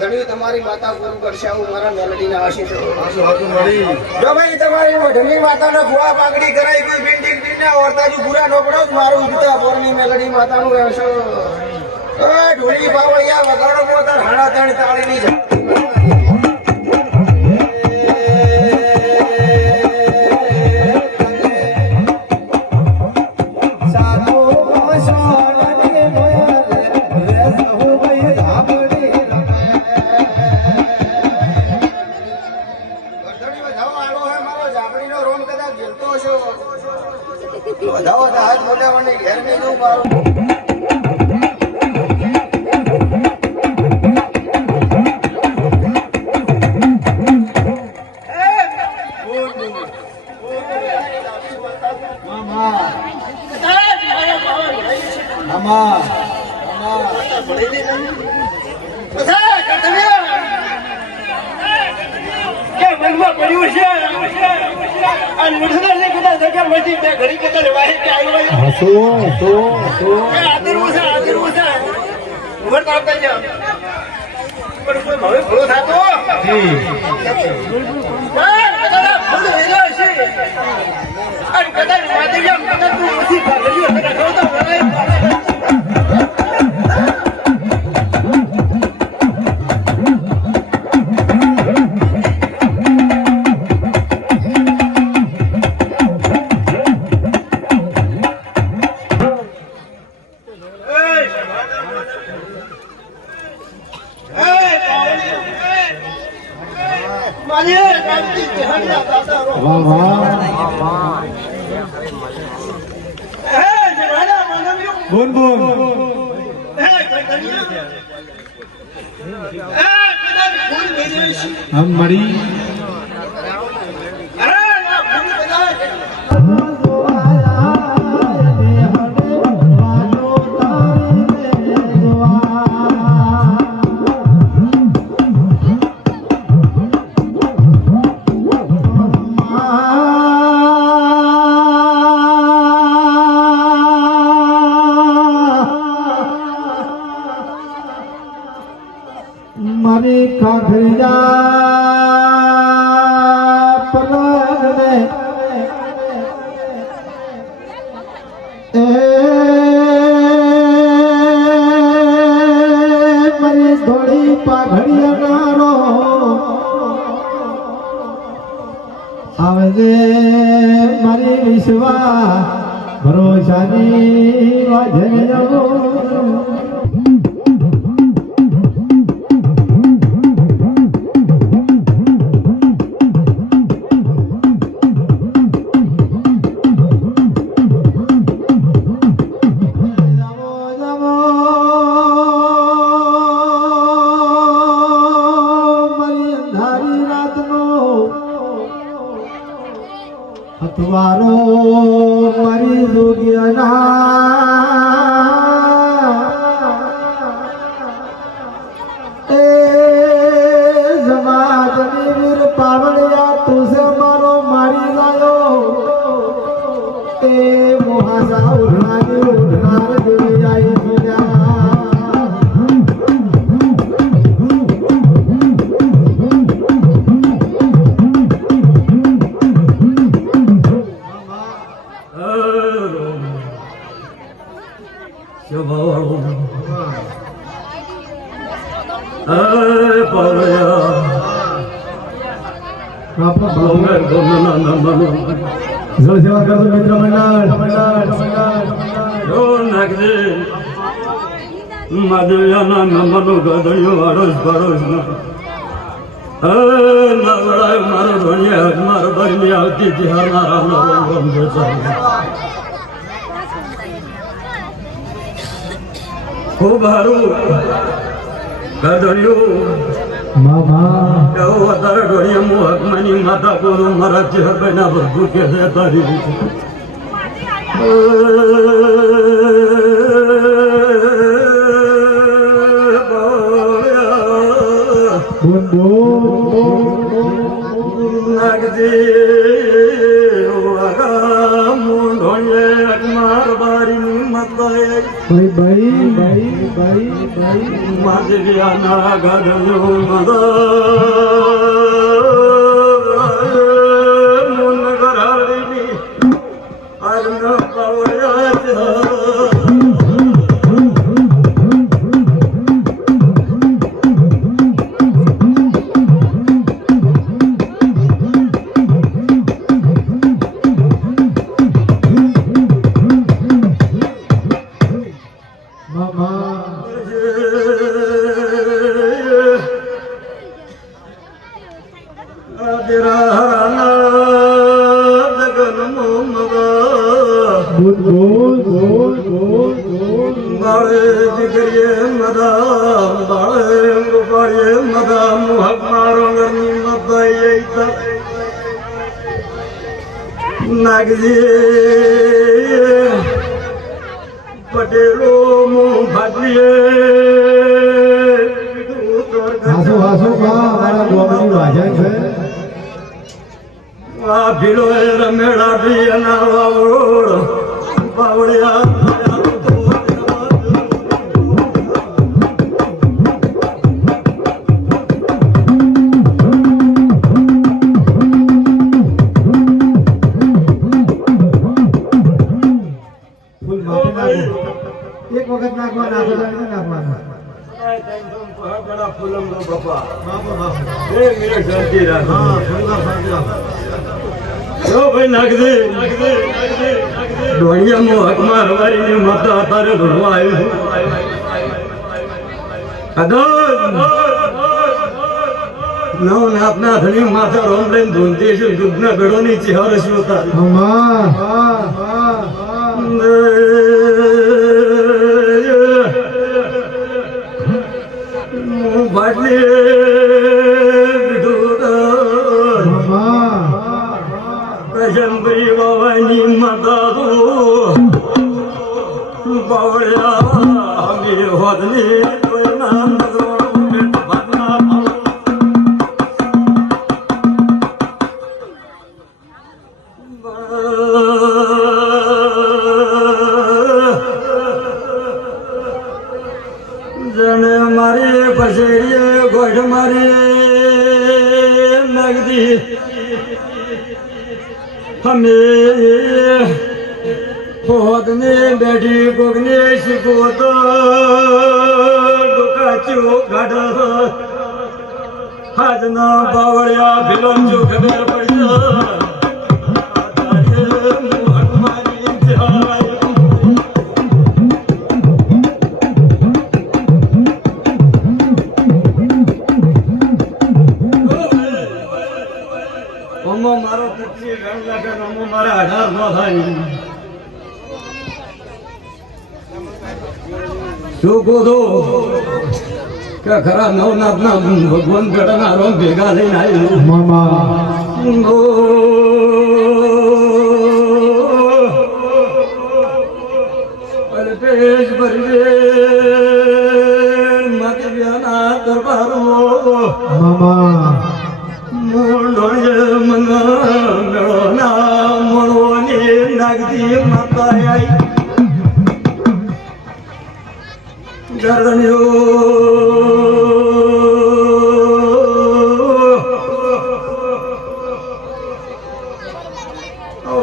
ધણી તમારી માતા પૂરું કરશે આવું મારા મેલડીના આશીષ મળી જો ભાઈ તમારી ધણી માતાને ફુવા પાઘડી કરાઈ કોઈ બિલ્ડિંગ ને ઓરતાજુ પૂરા નોકડો મારું ઉગતા પોરની મેલડી માતાનું રહેશો એ ઢોળી પાવળિયા વગાડો પોતા હાડા ત્રણ તાળીની છે હાથ મોટા મને ઘેર નહીં જવું મારું हम मरी मारे खाखरिया पलंग में मारी थोड़ी पाघड़िया नारो आवजे मारी विश्वा भरोसानी वाजयो हथवारो मरी जोगियाना ए समाजनी वीर पावड़िया तुझे मारो मारी लायो ए मोहासा उड़ागे उड़ार देवी आई पूजा जल सेवा करतो मित्र मंडळ माधव्याना नमनो गदयो आरोस परोस मारो धोनिया मारो बरमी आवती जिहाना राम राम देसा खूब हारू गदयो मामा कहो अतारे ढोलिया मु हकमानी माता कोरो मारा चेहर बना भरपूर के है तारी नगदी वागा मुंडोले अकमार बारी मत ભાઈ માધવ્યાના ગાડલો મદ મુન કરાડી આજન પાવયા પટેલો ભાગીએ આ ભીડો રમેડા ભી અનાવડ બાવળિયા એક વખત નાખવાના નાખવાના માતા તારે ભરવા આવ્યું આપના ધણી માતા રોમ લઈને ધૂનતી છે દૂધના બેડો ની ચહેરો શું બાટલી કશંબરી બાવાની માતા બાવળ્યા હોદની નામ જણે મારી પસેડીએ ગોઠ મારી નગદી અમે હોદને બેઠી કોકને શીખો તો ડોકાચો ગાઢ હાજના બાવળ્યા ભીલો જો ખબર પડી મારો પક્ષી ગણ લાગે મારા 18 નો થાય શું કહો કે ખરા નવનાથ ના ભગવાન બેટાના રોમ ભેગા લઈને આવ્યું મામા અલ્પેશ ભરવે માધવ્યાના દરબારો મામા નાગદી માતા આઈ ગરણ્યો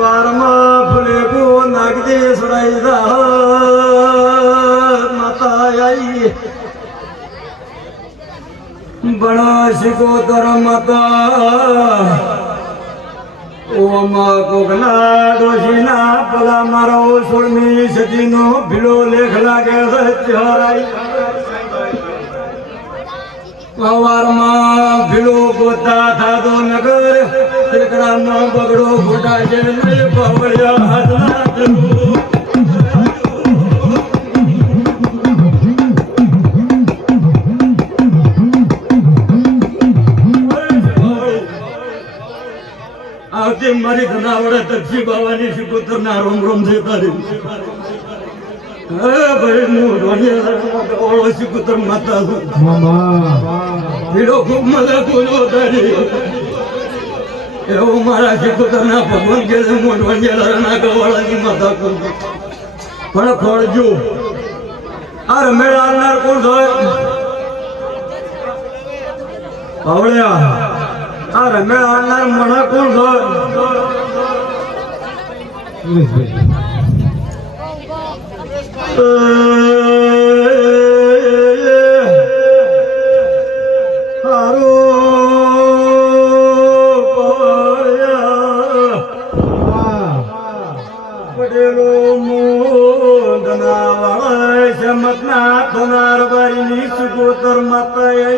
વારમાં ફૂલે નાગદી સડાઈ માતા આઈ બણા શિકોતર માતા ઓમાં કોકના ડોશીના પલા મારો 16મી સદીનો ભીડો લેખ લાગે ચહરાઈ સવારમાં ભીડો ગોતા થાતો નગર ટેકરામાં બગડો ફોટા છે નહીં પાવળિયા હાથના જગો આવતી મારી ધનાવડે તક્ષી બાવાની શિકોતર ના રોમ રોમ જતા રે ભાઈ હું રોહિયા શિકોતર માતા મામા ભીડો ખૂબ મજા કોલો તારી એવું મારા શિકોતર ના ભગવાન કે હું રોહિયા ના ગવાળાની માતા કરું પણ ખોળજો આ રમેળ આવનાર કોણ થાય પાવળિયા આ રમેળ આવનાર મણા કોણ થાય પટેલો મોદના વાળા ચમકના થનાર બારીની સુગોતર માતા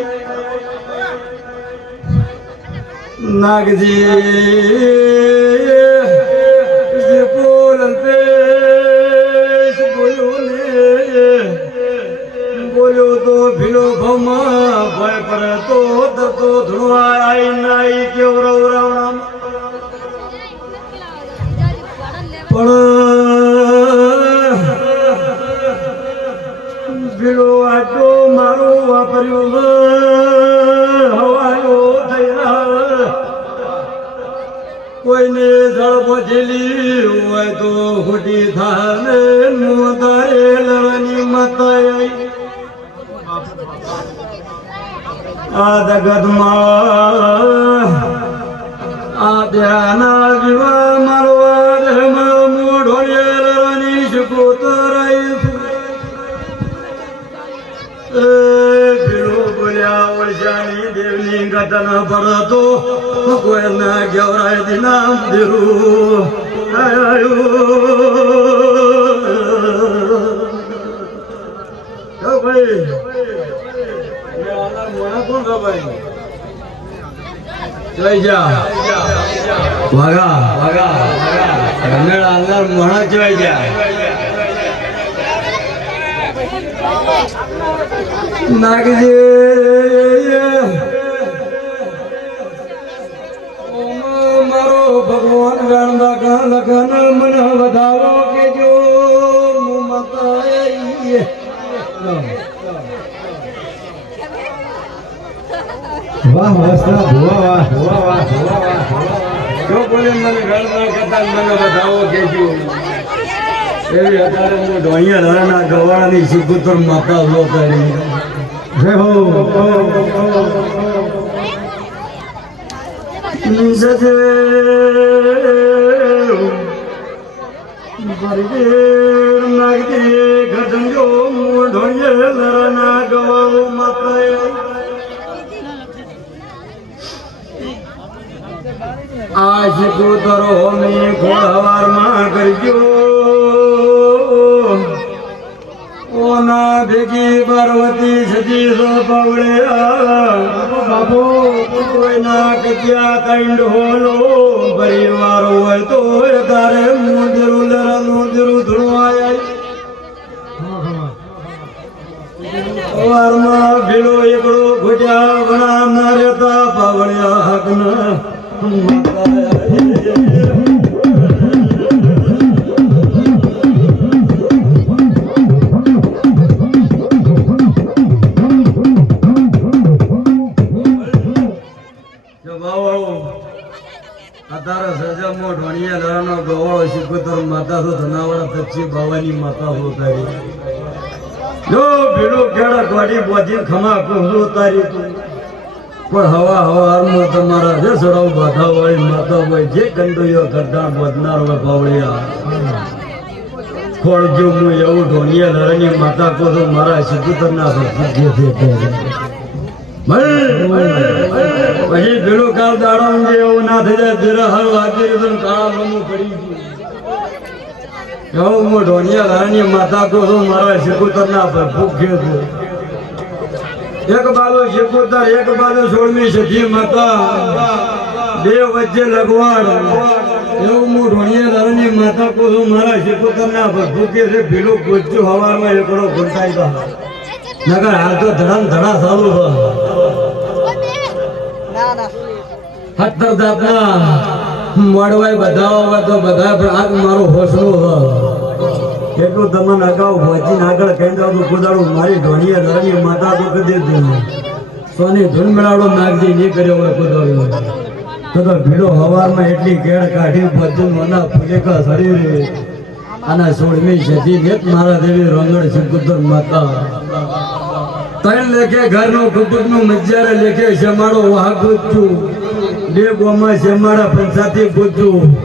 નાગજી જે બોલ બોલ્યો તો ભીલો ભમા ભય પડે તો દતો ધુણવા આઈ નાઈ કેવરવ રામ પણ ભીલો આટો મારો વાપર્યો હવાયો થઈ રહ્યા કોઈને જળ પહોંચેલી હોય તો ખોટી થાને મોદાએ લડવાની માતા આ જગતમાં આ ધ્યાના વિવા મારવા દેહમાં મોઢો લડવાની સુકોતરાઈ ભીડો બોલ્યા ઓળશાની દેવની ગતન ભરતો કોઈના ગવરાય દિના દેરું ભાઈ કોણ ભાઈ જય જા વાગા વાગા રમેળ આવનાર મોણા જય જા નાગજી મારો ભગવાન ગાંડા કા લખન મન વધારો કે જો મતાય વાહ વાસ્તા ભુવા વાહ જો બોલે મને ગાંડા કરતા મને વધાવો કેજો એવી અત્યારે હું ઢોણિયા રાણા ગવાળાની સિકુતર માતા લો કરી જય હો સજે બરગેર નાગી ગઢંજો ઢોણિયા રાણા ગવાળો માતા આ સિકુતર હોમી ખોળવારમાં કરજો ઓના ભેગી પાર્વતી સજી સો પાવળ્યા બાબો કોઈના કચ્યા કંડ હોલો પરિવાર હોય તો તારે મુંદરું લરા મુંદરું ધુણવાય વારમાં ભીલો એકડો ઘોટ્યા વણાના રહેતા પાવળ્યા હકના માતા તો ધનાવાળા તચ્છી બાવાની માતા હો તારી જો ભીડો કેળા ગાડી બોધી ખમા કહો તારી તું પણ હવા હવારમાં તમારા જે સડાવ બાધા હોય માતા હોય જે કંડોયો કરતા બોધનાર હોય બાવળિયા ખોળજો હું એવું ઢોનિયા લડાની માતા કહો તો મારા સિકુતરના પછી ભીડો કાળ દાડા એવું ના થઈ જાય જરા હાલ વાગી રહ્યું કાળા બનવું પડી ગયું હું ઢોનિયા લડાની માતા કહો તો મારા સિકુતરના ભૂખ્યો છું એક બાજુ શિકોતર એક બાજુ 16મી સખી માતા બે વચ્ચે લગવાડ એવું હું ઢોણિયા લાલની માતા કહું છું મારા શિકોતરના ભૂકે છે ભીલો ગોચ્યું હવારમાં એકડો ઘૂંટાઈ ગયો નગર હાલ તો ધડામ ધડા ચાલુ છે 17 જાતના મોડવાય બધા હોય તો બધા આગ મારો હોસલો છે એટલું તમને અગાઉ પહોંચીને આગળ કહી દઉં કુદાડું મારી ઢોણિયા લડની માતા તો કદી જ સોની ધૂન મેળાવડો નાગજી નહીં કર્યો હોય કુદાડ્યો તો ભીડો હવારમાં એટલી કેળ કાઢી ભજન મના ફુલેકા શરીરે અને 16મી સદી ને મારા દેવી રોંગણ શિવકુતર માતા ત્રણ લેખે ઘરનું કુટુંબનું મજારે લેખે શમાડો વાહ પૂછું બે ગોમાં શમાડા પંચાતી પૂછું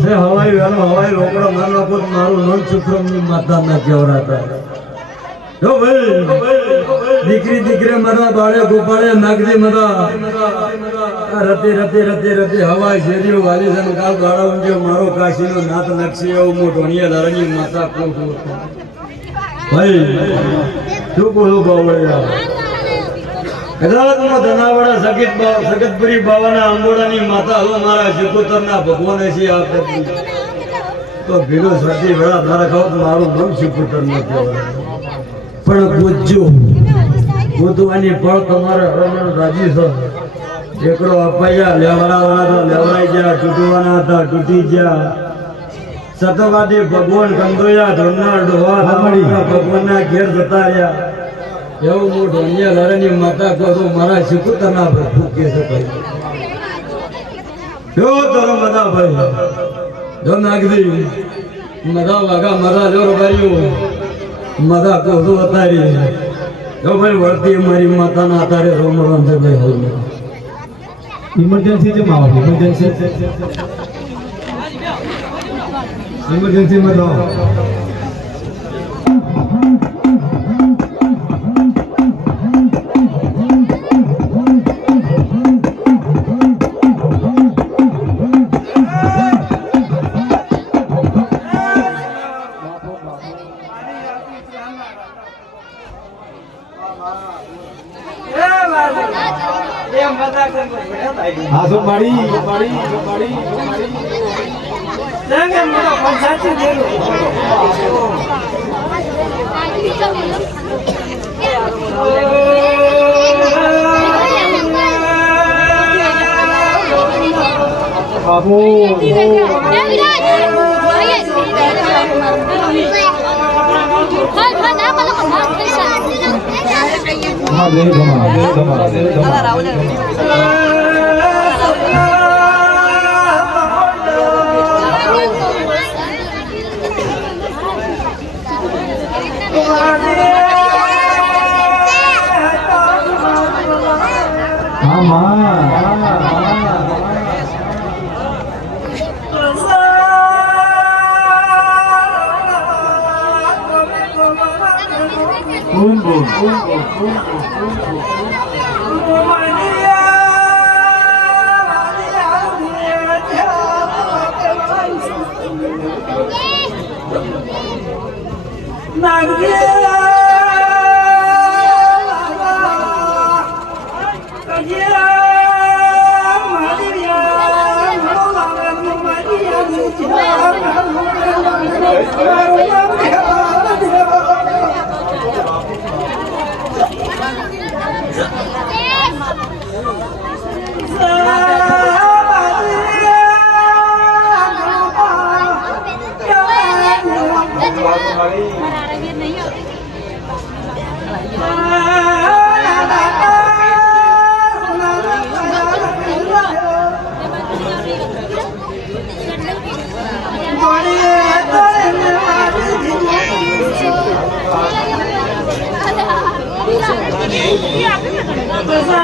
છે હવાઈ વેલો હવાઈ રોકડો મારવા પૂત મારું નોન સુખરમની માતા ના કેવરાતા જો ભાઈ દીકરી દીકરે મરા બાળે ગોપાળે નાગદી મરા રતે રતે રતે રતે હવાઈ શેરીઓ વાલી જન કાલ ગાળા ઊંજો મારો કાશીનો નાથ નક્ષી એવું મોટો નિયા ધારણી માતા કોણ ભાઈ શું બોલું બાવળિયા કદાચમાં ધનાવાડા સગતપુરી બાવાના અંબોડાની માતા હો મારા શિકોતરના ભગવાન છે આ પ્રતિ તો ભીડો સાથી વેળા ધારા ખાવ તો મારું મન શિકોતર ન કહેવાય પણ પૂછજો ગોતવાની ફળ તમારે હરમણ રાજી છે એકડો અપાયા લેવડાવાના લેવડાઈ ગયા તૂટવાના હતા તૂટી ગયા સતવાદી ભગવાન કંદોયા ધોરનાર ડોહા ભગવાનના ઘેર જતા રહ્યા એવું હું ઢોંડિયા લડની માતા કહું મારા શિકોતરના ભૂકે છે ભાઈ જો તારો મદા ભાઈ જો નાગદી મદા વાગા મદા જો ભાઈઓ મદા કહું અતારી જો ભાઈ વળતી મારી માતાના અતારે રોમ રોમ છે ભાઈ હોય ઇમરજન્સી જમા આવો ઇમરજન્સી માં જાઓ હા તો મારી સંગે મને પંચાયતી દેલો બાપુ હા જય ગમા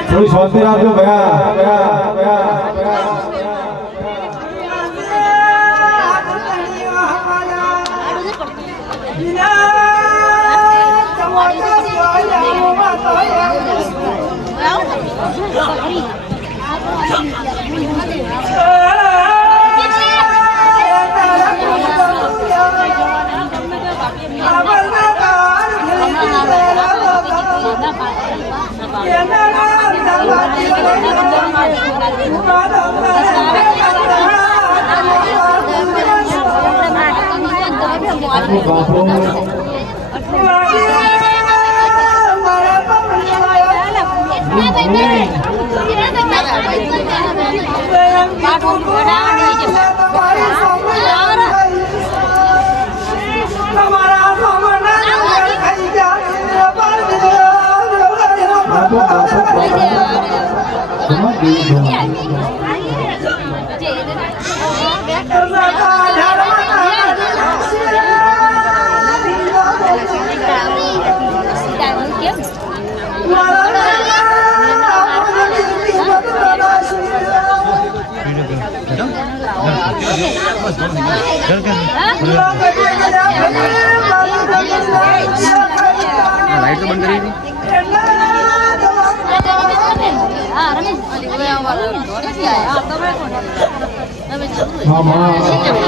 થોડી શાંતિ રાખજો Terima kasih. લાઈટ તો બંધ કરી હા